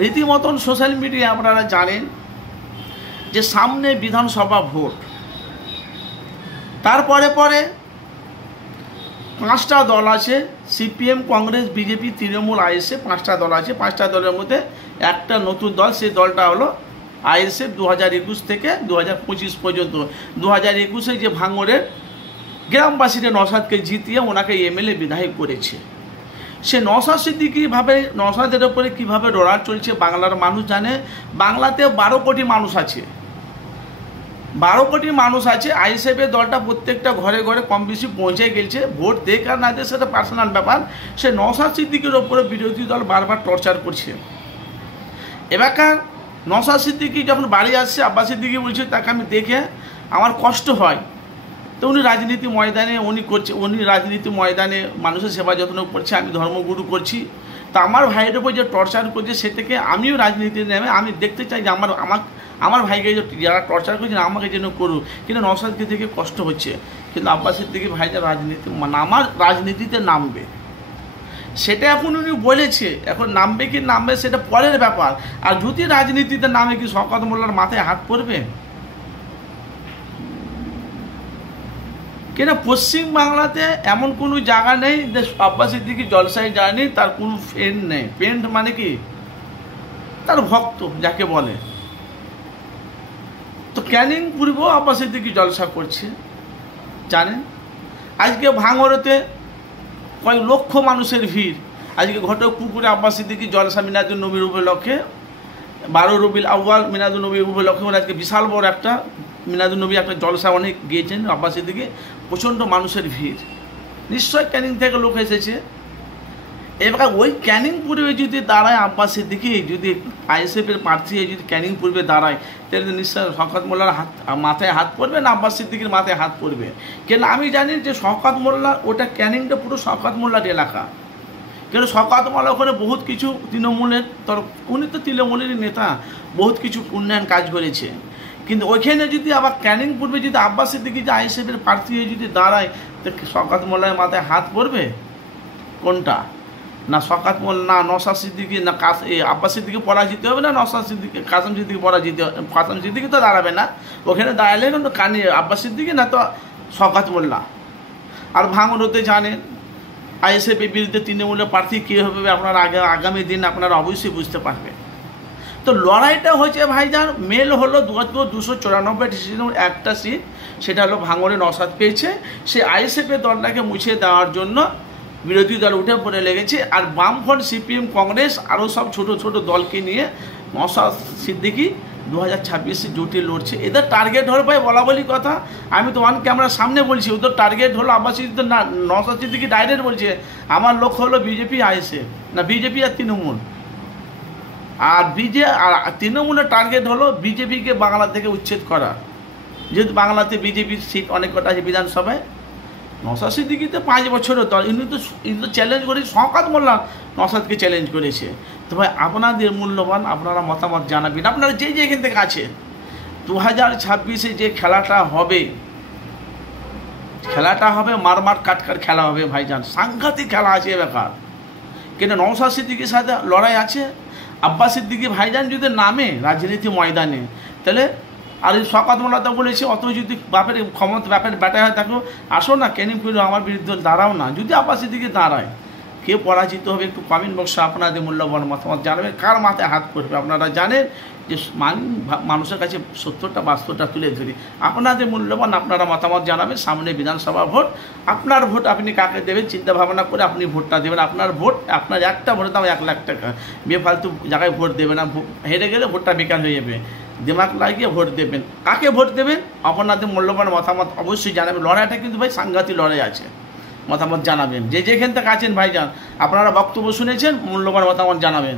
রীতিমতন সোশ্যাল মিডিয়ায় আপনারা জানেন যে সামনে বিধানসভা ভোট, তারপরে পরে 5টা দল আছে, CPM, Congress, BJP, Trinamool, ISF, 5টা দল আছে। 5টা দলের মধ্যে একটা নতুন দল, সেই দলটা হলো আইএসএফ। 2021 থেকে 2025 পর্যন্ত 2021-এ যে ভাঙড়ের গ্রামবাসীরা নওশাদকে জিতিয়ে ওনাকে এমএলএ বিধায়ক করেছে, সে নওশাদ সিদ্দিকী ভাবে নওশাদের ওপরে কীভাবে লড়াই চলছে বাংলার মানুষ জানে। বাংলাতে 12 কোটি মানুষ আছে, 12 কোটি মানুষ আছে। আইএসএফের দলটা প্রত্যেকটা ঘরে ঘরে কম বেশি পৌঁছে গেছে। ভোট দেখ আর না দেয় সেটা পার্সোনাল ব্যাপার। সে নওশাদ সিদ্দিকীর ওপরে বিরোধী দল বারবার টর্চার করছে। এবারকার নওশাদ সিদ্দিকী যখন বাড়ি আসছে, আব্বাস সিদ্দিকী বলছে তাকে আমি দেখে আমার কষ্ট হয়। তো উনি রাজনীতি ময়দানে উনি রাজনীতি ময়দানে মানুষের সেবা যত্ন করছে, আমি ধর্মগুরু করছি। তা আমার ভাইয়ের ওপর যে টর্চার করছে সে থেকে আমিও রাজনীতিতে নেমে আমি দেখতে চাই যে আমার ভাইকে যারা টর্চার করছে আমাকে যেন করুক, কিন্তু নওশাদকে থেকে কষ্ট হচ্ছে। কিন্তু আব্বাস সিদ্দিকী ভাই যে আমার রাজনীতিতে নামবে সেটা এখন উনি বলেছে, এখন নামবে কি নামবে সেটা পরের ব্যাপার। আর যদি রাজনীতিতে নামে কি শওকত মোল্লার মাথায় হাত পড়বে? কেন পশ্চিম বাংলাতে এমন কোনো জায়গা নেই যে আব্বাস সিদ্দিকী জলসায় যায়নি, তার কোনো ফ্রেন্ড নেই। ফ্রেন্ড মানে কি? তার ভক্ত যাকে বলে। তো ক্যানিং পূর্বেও আব্বাস সিদ্দিকী জলসা করছে জানেন। আজকে ভাঙড়েতে কয়েক লক্ষ মানুষের ভিড়। আজকে ঘটকপুকুরে আব্বাস সিদ্দিকী জলসা মিলাদুন নবীর উপলক্ষে, 12 রবিউল আউয়াল মিলাদুন নবীর উপলক্ষে আজকে বিশাল বড় একটা মিলাদুন নবী একটা জলসা অনেক গিয়েছেন আব্বাস সিদ্দিকী। প্রচণ্ড মানুষের ভিড়, নিশ্চয় ক্যানিং থেকে লোক এসেছে। এবার ওই ক্যানিং পূর্বে যদি দাঁড়ায় আব্বাস সিদ্দিকী, যদি আইএসএফের প্রার্থী যদি ক্যানিং পূর্বে দাঁড়ায়, তাহলে নিশ্চয় শওকত মোল্লার মাথায় হাত পড়বে না আব্বাস সিদ্দিকীর মাথায় হাত পড়বে? কেন আমি জানি যে শওকত মোল্লা ওটা ক্যানিংটা পুরো শওকত মোল্লার এলাকা। কেন শওকত মোল্লা ওখানে বহুত কিছু তৃণমূলের উনি তো তৃণমূলেরই নেতা, বহুত কিছু উন্নয়ন কাজ করেছে। কিন্তু ওইখানে যদি আবার ক্যানিং পূর্বে যদি আব্বাস সিদ্দিকী যে আইএসএফের প্রার্থী হয়ে যদি দাঁড়ায়, তো শওকত মোল্লার মাথায় হাত পড়বে কোনটা? না শওকত মোল্লা, না নওশাদ সিদ্দিকী, না আব্বাস সিদ্দিকী পরাজিত হবে, না নওশাদ সিদ্দিকী কাসেম সিদ্দিকী পরাজিত। কাসেম সিদ্দিকী তো দাঁড়াবে না, ওখানে দাঁড়ালে না আব্বাস সিদ্দিকী না তো শওকত মোল্লা। আর ভাঙড়তে জানেন আইএসএফের বিরুদ্ধে তৃণমূলের প্রার্থী কী হবে আপনারা আগামী দিন আপনারা অবশ্যই বুঝতে পারবেন। তো লড়াইটা হয়েছে ভাইজান, মেল হলো 294 সিটের একটা সিট, সেটা হলো ভাঙড়ে নওশাদ পেয়েছে। সে আইএসএফের দলটাকে মুছিয়ে দেওয়ার জন্য বিরোধী দল উঠে পড়ে লেগেছে। আর বামফ্রন্ট, সিপিএম, কংগ্রেস আরও সব ছোট ছোট দলকে নিয়ে নওশাদ সিদ্দিকী 2026 জোটে লড়ছে। এদের টার্গেট হলো ভাই বলা বলি কথা, আমি তো অন ক্যামেরার সামনে বলছি, ওদের টার্গেট হলো আব্বাস সিদ্দিকী না নওশাদ সিদ্দিকী ডাইরেক্ট বলছে আমার লক্ষ্য হলো বিজেপি, আইএসএফ, না বিজেপি আর তৃণমূল। আর তৃণমূলের টার্গেট হলো বিজেপিকে বাংলা থেকে উচ্ছেদ করা। যেহেতু বাংলাতে বিজেপির সিট অনেক কটা আছে বিধানসভায়, নওশাদ সিদ্দিকী তো 5 বছরের দল, ইনি তো চ্যালেঞ্জ করেছে, শওকত মোল্লা নওশাদকে চ্যালেঞ্জ করেছে। তো ভাই আপনাদের মূল্যবান আপনারা মতামত জানাবেন, আপনারা যে এখান থেকে আছে। 2026-এ যে খেলাটা হবে মারমার কাটকার খেলা হবে ভাইজান, সাংঘাতিক খেলা আছে ব্যাপার। কিন্তু নওশাদ সিদ্দিকীর সাথে লড়াই আছে। আব্বাস সিদ্দিকী ভাইজান যদি নামে রাজনীতি ময়দানে, তাহলে আর এই শওকত মোল্লা তো বলেছে অত যদি বাপের ক্ষমতা বাপের বেটায় হয় তাকে আসো না ক্যানিং পূর্বে আমার বিরুদ্ধে দাঁড়াও না। যদি আব্বাস সিদ্দিকী দাঁড়ায়, কে পরাজিত হবে একটু কমেন্ট বক্সে আপনাদের মূল্যবান মতামত জানাবেন। কার মাথায় হাত পড়বে আপনারা জানেন যে মানুষের কাছে সত্যটা বাস্তবটা তুলে ধরি। আপনাদের মূল্যবান আপনারা মতামত জানাবেন। সামনে বিধানসভা ভোট, আপনার ভোট আপনি কাকে দেবেন চিন্তা ভাবনা করে আপনি ভোটটা দেবেন। আপনার ভোট, আপনার একটা ভোটের দাম 1 লাখ টাকা। বেফালতু জায়গায় ভোট দেবেন না, হেরে গেলে ভোটটা বেকার হয়ে যাবে। দিমাগ লাগিয়ে ভোট দেবেন। কাকে ভোট দেবেন আপনাদের মূল্যবান মতামত অবশ্যই জানাবেন। লড়াইটা কিন্তু ভাই সাংঘাতিক লড়াই আছে, মতামত জানাবেন। যে যেখান থেকে আছেন ভাইজান আপনারা বক্তব্য শুনেছেন, মূল্যবান মতামত জানাবেন।